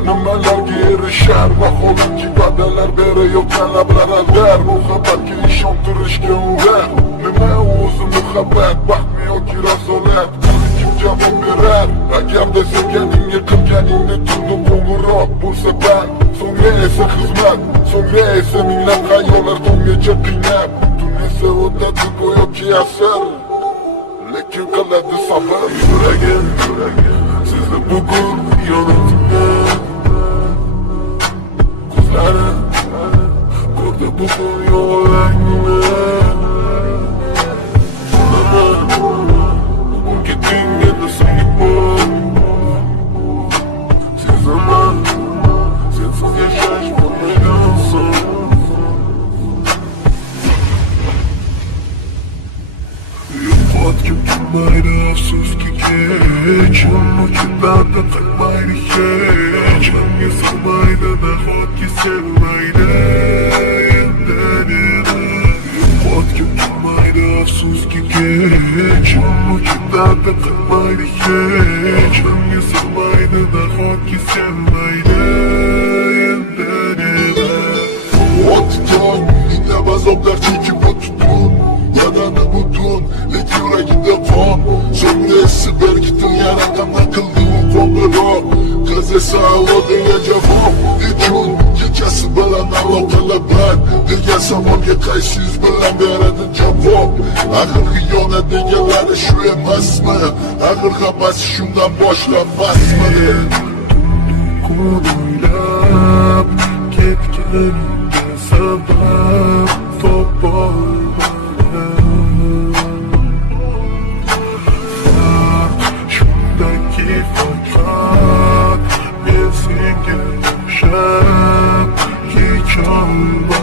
Fenomenlarga erishar vaholanki va'dalar berayot talablar aldar muhabbatga ishontirishga urar nima o'zi muhabbat baxtmi yoki razolat buni kim javob berar agarda sevganingga qilganingni tunda qo'ng'iroq bo'lsa band so'ngra esa xizmat so'ngra esa minglab xayollar tonggacha qiynab tun esa o'tadi go'yoki asr lekin qiladi sabr yuragim sizni bugun yonimda ko'rdi bugun yo'lingni bugun keting endi singibman sezaman sensiz yashash bo'lmaydan so'ng yo'qotgim kelmaydi afsuski kechim uchunlarda qilmaydi hech hamga sig'maydi nahotki sevmaydi endi nima yo'qotgim kelmaydi afsuski kechim uchunlarda qilmaydi hech hamga sig'maydi nahotki sevmaydi endi nima o'tgan minglab azoblar chekib o'tdim yadani butun lekin yuragida qon so'ngra esi berkitilgan raqamdan qildi u qo'ng'iroq qiz esa avodiga javob nechun kechasi bilan aloqalar band degan savolga qaysi yuz bilan beradi javob axir xiyonat deganlari shu emasmi axir hammasi shundan boshlanmasmi kun o'ylab ketganingga sabab topolmadim fakat men senga o'xshab kecholmadim